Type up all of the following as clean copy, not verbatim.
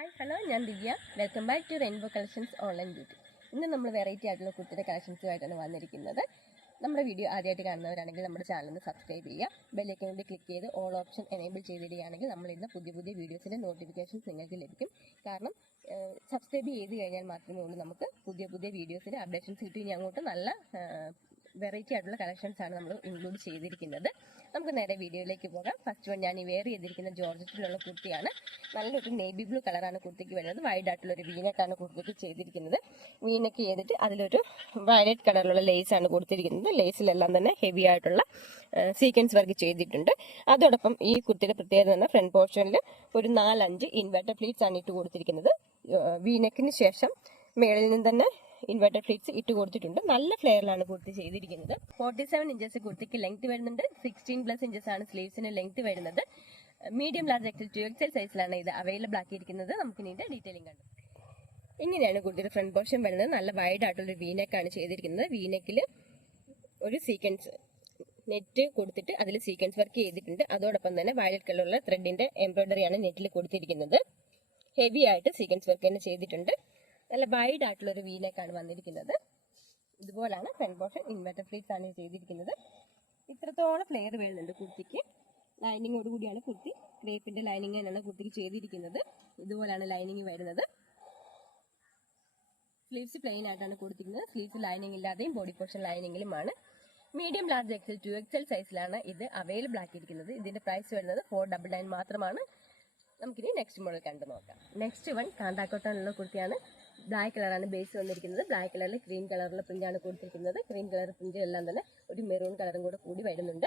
Hi hello, ഞാൻ Divya. Welcome back to rainbow collections online beauty. ഇന്ന് നമ്മൾ വെറൈറ്റി ആയിട്ടുള്ള കുർത്തിയുടെ കളക്ഷൻസുമായിട്ടാണ് വന്നിരിക്കുന്നത്. നമ്മുടെ വീഡിയോ ആദ്യമായിട്ട് കാണുന്നവരാണെങ്കിൽ നമ്മുടെ ചാനലിന് സബ്സ്ക്രൈബ് ചെയ്യുക. ബെല്ലൈക്കൺ കൊണ്ട് ക്ലിക്ക് ചെയ്ത് ഓൾ ഓപ്ഷൻ എനേബിൾ ചെയ്തിടുകയാണെങ്കിൽ നമ്മളിരുന്ന പുതിയ പുതിയ വീഡിയോസിൻ്റെ നോട്ടിഫിക്കേഷൻസ് നിങ്ങൾക്ക് ലഭിക്കും. കാരണം സബ്സ്ക്രൈബ് ചെയ്ത് കഴിഞ്ഞാൽ മാത്രമേ ഉള്ളൂ നമുക്ക് പുതിയ പുതിയ വീഡിയോസിൻ്റെ അപ്ഡേഷൻസ് കിട്ടും. ഇനി അങ്ങോട്ട് നല്ല വെറൈറ്റി ആയിട്ടുള്ള കളക്ഷൻസ് ആണ് നമ്മൾ ഇൻക്ലൂഡ് ചെയ്തിരിക്കുന്നത്. നമുക്ക് നേരെ വീഡിയോയിലേക്ക് പോകാം. ഫസ്റ്റ് വൺ ഞാൻ ഈ വെയർ ചെയ്തിരിക്കുന്ന ജോർജറ്റിലുള്ള കുർത്തിയാണ്. നല്ലൊരു നേവി ബ്ലൂ കളറാണ് കുർത്തിക്ക് വരുന്നത്. വൈഡ് ആയിട്ടുള്ളൊരു വീനെക്കാണ് കുർത്തിക്ക് ചെയ്തിരിക്കുന്നത്. വീനക്ക് ചെയ്തിട്ട് അതിലൊരു വയലറ്റ് കളറിലുള്ള ലേസ് ആണ് കൊടുത്തിരിക്കുന്നത്. ലേസിലെല്ലാം തന്നെ ഹെവി ആയിട്ടുള്ള സീക്വൻസ് വർക്ക് ചെയ്തിട്ടുണ്ട്. അതോടൊപ്പം ഈ കുർത്തിയുടെ പ്രത്യേകത തന്നെ ഫ്രണ്ട് പോർഷനിൽ ഒരു 4-5 ഇൻവെർട്ടർ പ്ലീറ്റ്സ് ആണ് ഇട്ട് കൊടുത്തിരിക്കുന്നത്. വീനെക്കിന് ശേഷം മേളിൽ നിന്ന് തന്നെ ഇൻവെർട്ടർ പ്ലീറ്റ്സ് ഇട്ട് കൊടുത്തിട്ടുണ്ട്. നല്ല ഫ്ലെയറിലാണ് കുർത്തി ചെയ്തിരിക്കുന്നത്. 47 ഇഞ്ചസ് കുർത്തിക്ക് ലെങ്ത് വരുന്നുണ്ട്. 16+ ഇഞ്ചസ് ആണ് സ്ലീവ്സിന് ലെങ്ത് വരുന്നത്. മീഡിയം ലാർജ് എക്സൽ 2XL സൈസിലാണ് ഇത് അവൈലബിൾ ആക്കിയിരിക്കുന്നത്. നമുക്ക് ഇതിന്റെ ഡീറ്റെയിലിംഗ് കണ്ടു. ഇങ്ങനെയാണ് കുർത്തിയുടെ ഫ്രണ്ട് പോർഷൻ വരുന്നത്. നല്ല വൈഡ് ആയിട്ടുള്ള വീനെക്കാണ് ചെയ്തിരിക്കുന്നത്. വീനെക്കിൽ ഒരു സീക്വൻസ് നെറ്റ് കൊടുത്തിട്ട് അതിൽ സീക്വൻസ് വർക്ക് ചെയ്തിട്ടുണ്ട്. അതോടൊപ്പം തന്നെ വയലറ്റ് കളറുള്ള ത്രെഡിന്റെ എംബ്രോയിഡറിയാണ് നെറ്റിൽ കൊടുത്തിരിക്കുന്നത്. ഹെവി ആയിട്ട് സീക്വൻസ് വർക്ക് തന്നെ ചെയ്തിട്ടുണ്ട്. നല്ല വൈഡ് ആയിട്ടുള്ള ഒരു വീനെക്കാണ് വന്നിരിക്കുന്നത്. ഇതുപോലാണ് ഫ്രണ്ട് പോർഷൻ. ഇൻവെർട്ടർ പ്ലീറ്റ്സ് ആണ് ചെയ്തിരിക്കുന്നത്. ഇത്രത്തോളം ഫ്ലെയർ വരുന്നുണ്ട് കുർത്തിക്ക്. ലൈനിങ്ങോട് കൂടിയാണ് കുർത്തി. ക്രേപ്പിന്റെ ലൈനിങ് തന്നെയാണ് കുർത്തിക്ക് ചെയ്തിരിക്കുന്നത്. ഇതുപോലാണ് ലൈനിങ് വരുന്നത്. സ്ലീവ്സ് പ്ലെയിൻ ആയിട്ടാണ് കൊടുത്തിരിക്കുന്നത്. സ്ലീവ്സ് ലൈനിങ് ഇല്ലാതെയും ബോഡി പോർഷൻ ലൈനിങ്ങിലുമാണ്. മീഡിയം ലാർജ് എക്സൽ 2XL സൈസിലാണ് ഇത് അവൈലബിൾ ആക്കിയിരിക്കുന്നത്. ഇതിന്റെ പ്രൈസ് വരുന്നത് 499 മാത്രമാണ്. നമുക്കിനി നെക്സ്റ്റ് മോഡൽ കണ്ടു നോക്കാം. നെക്സ്റ്റ് വൺ കാന്താക്കോട്ടാനുള്ള കുർത്തിയാണ്. ബ്ലാക്ക് കളറാണ് ബേസ് വന്നിരിക്കുന്നത്. ബ്ലാക്ക് കളറിൽ ക്രീം കളറിലെ പ്രിന്റാണ് കൊടുത്തിരിക്കുന്നത്. ക്രീം കളർ പ്രിന്റ് എല്ലാം തന്നെ ഒരു മെറൂൺ കളറും കൂടി വരുന്നുണ്ട്.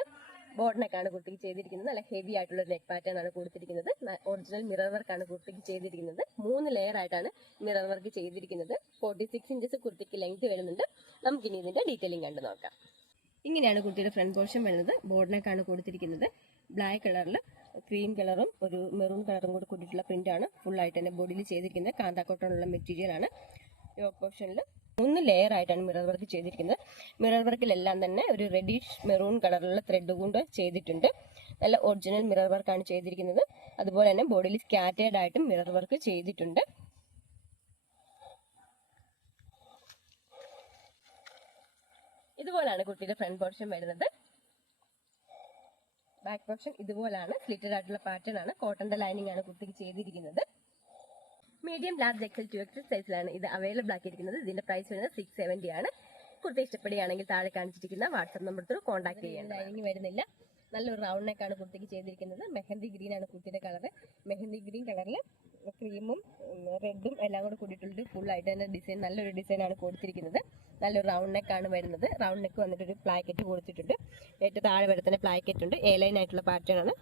ബോർഡ് നെക്കാണ് കുർത്തിക്ക് ചെയ്തിരിക്കുന്നത്. നല്ല ഹെവി ആയിട്ടുള്ള നെക്ക് പാറ്റേൺ ആണ് കൊടുത്തിരിക്കുന്നത്. ഒറിജിനൽ മിറർ വർക്കാണ് കുർത്തിക്ക് ചെയ്തിരിക്കുന്നത്. 3 ലെയർ ആയിട്ടാണ് മിറർ വർക്ക് ചെയ്തിരിക്കുന്നത്. 46 ഇഞ്ചസ് കുർത്തിക്ക് ലെങ്ത് വരുന്നുണ്ട്. നമുക്കിനി ഇതിന്റെ ഡീറ്റെയിലിംഗ് കണ്ടു നോക്കാം. ഇങ്ങനെയാണ് കുർത്തിയുടെ ഫ്രണ്ട് പോർഷൻ വരുന്നത്. ബോർഡ് നെക്കാണ് കൊടുത്തിരിക്കുന്നത്. ബ്ലാക്ക് കളറിൽ ക്രീം കളറും ഒരു മെറൂൺ കളറും കൂടി കൂടിയിട്ടുള്ള പ്രിന്റ് ആണ് ഫുൾ ആയിട്ട് തന്നെ ബോഡിയിൽ ചെയ്തിരിക്കുന്നത്. കാന്താക്കോട്ടനുള്ള മെറ്റീരിയൽ ആണ്. യോക്ക് പോർഷനിൽ 3 ലെയർ ആയിട്ടാണ് മിറർ വർക്ക് ചെയ്തിരിക്കുന്നത്. മിറർ വർക്കിലെല്ലാം തന്നെ ഒരു റെഡിഷ് മെറൂൺ കളറിലുള്ള ത്രെഡ് കൊണ്ട് ചെയ്തിട്ടുണ്ട്. നല്ല ഒറിജിനൽ മിറർ വർക്കാണ് ചെയ്തിരിക്കുന്നത്. അതുപോലെ തന്നെ ബോഡിയിൽ സ്കാറ്റേർഡ് ആയിട്ടും മിറർ വർക്ക് ചെയ്തിട്ടുണ്ട്. ഇതുപോലാണ് കുട്ടിയുടെ ഫ്രണ്ട് പോർഷൻ വരുന്നത്. ബാക്ക് പോർഷൻ ഇതുപോലാണ്. സ്ലിറ്റഡ് ആയിട്ടുള്ള പാറ്റേൺ ആണ്. കോട്ടന്റെ ലൈനിങ് ആണ് കുർത്തിക്ക് ചെയ്തിരിക്കുന്നത്. മീഡിയം ലാർജ് എക്സൽ 2XL സൈസിലാണ് ഇത് അവൈലബിൾ ആക്കിയിരിക്കുന്നത്. ഇതിന്റെ പ്രൈസ് വരുന്നത് 670 ആണ്. കുർത്തി ഇഷ്ടപ്പെടുകയാണെങ്കിൽ താഴെ കാണിച്ചിരിക്കുന്ന വാട്സ്ആപ്പ് നമ്പർ ത്രൂ കോൺടാക്ട് ചെയ്യാൻ. ലൈനിങ് വരുന്നില്ല. നല്ലൊരു റൗണ്ട് നെക്കാണ് കുർത്തിക്ക് ചെയ്തിരിക്കുന്നത്. മെഹന്തി ഗ്രീൻ ആണ് കുർത്തിയുടെ കളർ. മെഹന്തി ഗ്രീൻ കളറിൽ ക്രീമും റെഡും എല്ലാം കൂടെ കൂടിയിട്ടുണ്ട്. ഫുൾ ആയിട്ട് തന്നെ ഡിസൈൻ, നല്ലൊരു ഡിസൈൻ ആണ് കൊടുത്തിരിക്കുന്നത്. നല്ലൊരു റൗണ്ട് നെക്കാണ് വരുന്നത്. റൗണ്ട് നെക്ക് വന്നിട്ട് ഒരു പ്ലാക്കറ്റ് കൊടുത്തിട്ടുണ്ട്. ഏറ്റവും താഴെ വരെ തന്നെ പ്ലാക്കറ്റ് ഉണ്ട്. എ ലൈൻ ആയിട്ടുള്ള പാറ്റേൺ ആണ്.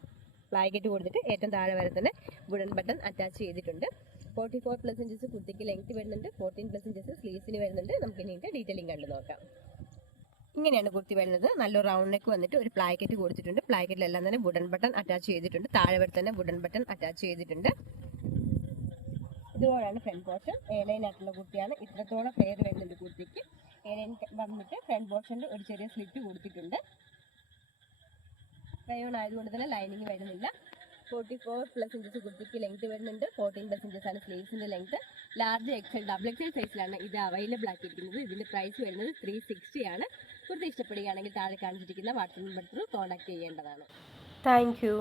പ്ലാക്കറ്റ് കൊടുത്തിട്ട് ഏറ്റവും താഴെ വരെ തന്നെ വുഡൻ ബട്ടൺ അറ്റാച്ച് ചെയ്തിട്ടുണ്ട്. 44+ ഇഞ്ചസ് കുർത്തിക്ക് ലെങ്ത് വരുന്നുണ്ട്. 14+ ഇഞ്ചസ് സ്ലീവ്സിന് വരുന്നുണ്ട്. നമുക്ക് ഇതിന്റെ ഡീറ്റെയിലിംഗ് കണ്ടു നോക്കാം. ഇങ്ങനെയാണ് കുർത്തി വരുന്നത്. നല്ലൊരു റൗണ്ട് നെക്ക് വന്നിട്ട് ഒരു പ്ലാക്കറ്റ് കൊടുത്തിട്ടുണ്ട്. പ്ലാക്കറ്റിലെല്ലാം തന്നെ വുഡൻ ബട്ടൺ അറ്റാച്ച് ചെയ്തിട്ടുണ്ട്. താഴെ വരെ തന്നെ വുഡൻ ബട്ടൺ അറ്റാച്ച് ചെയ്തിട്ടുണ്ട്. ഇതുപോലെയാണ് ഫ്രണ്ട് പോർഷൻ. എയർലൈൻ ആയിട്ടുള്ള കുർത്തിയാണ്. ഇത്രത്തോളം ഫ്ലെയർ വരുന്നുണ്ട് കുർത്തിക്ക്. എയർലൈൻ വന്നിട്ട് ഫ്രണ്ട് പോർഷനിൽ ഒരു ചെറിയ സ്ലിറ്റ് കൊടുത്തിട്ടുണ്ട്. റയോൺ ആയതുകൊണ്ട് തന്നെ ലൈനിങ് വരുന്നില്ല. 44+ ഇഞ്ചസ് കുർത്തിക്ക് ലെങ്ത് വരുന്നുണ്ട്. 14+ ഇഞ്ചസ് ആണ് സ്ലീവ്സിന്റെ ലെങ്ത്. ലാർജ് എക്സൽ XXL സൈസിലാണ് ഇത് അവൈലബിൾ ആക്കിയിരിക്കുന്നത്. ഇതിന്റെ പ്രൈസ് വരുന്നത് 360 ആണ്. കുർത്തി ഇഷ്ടപ്പെടുകയാണെങ്കിൽ താഴെ കാണിച്ചിരിക്കുന്ന വാട്സ്ആപ്പ് നമ്പർ ത്രൂ കോൺടാക്ട് ചെയ്യേണ്ടതാണ്. Thank you.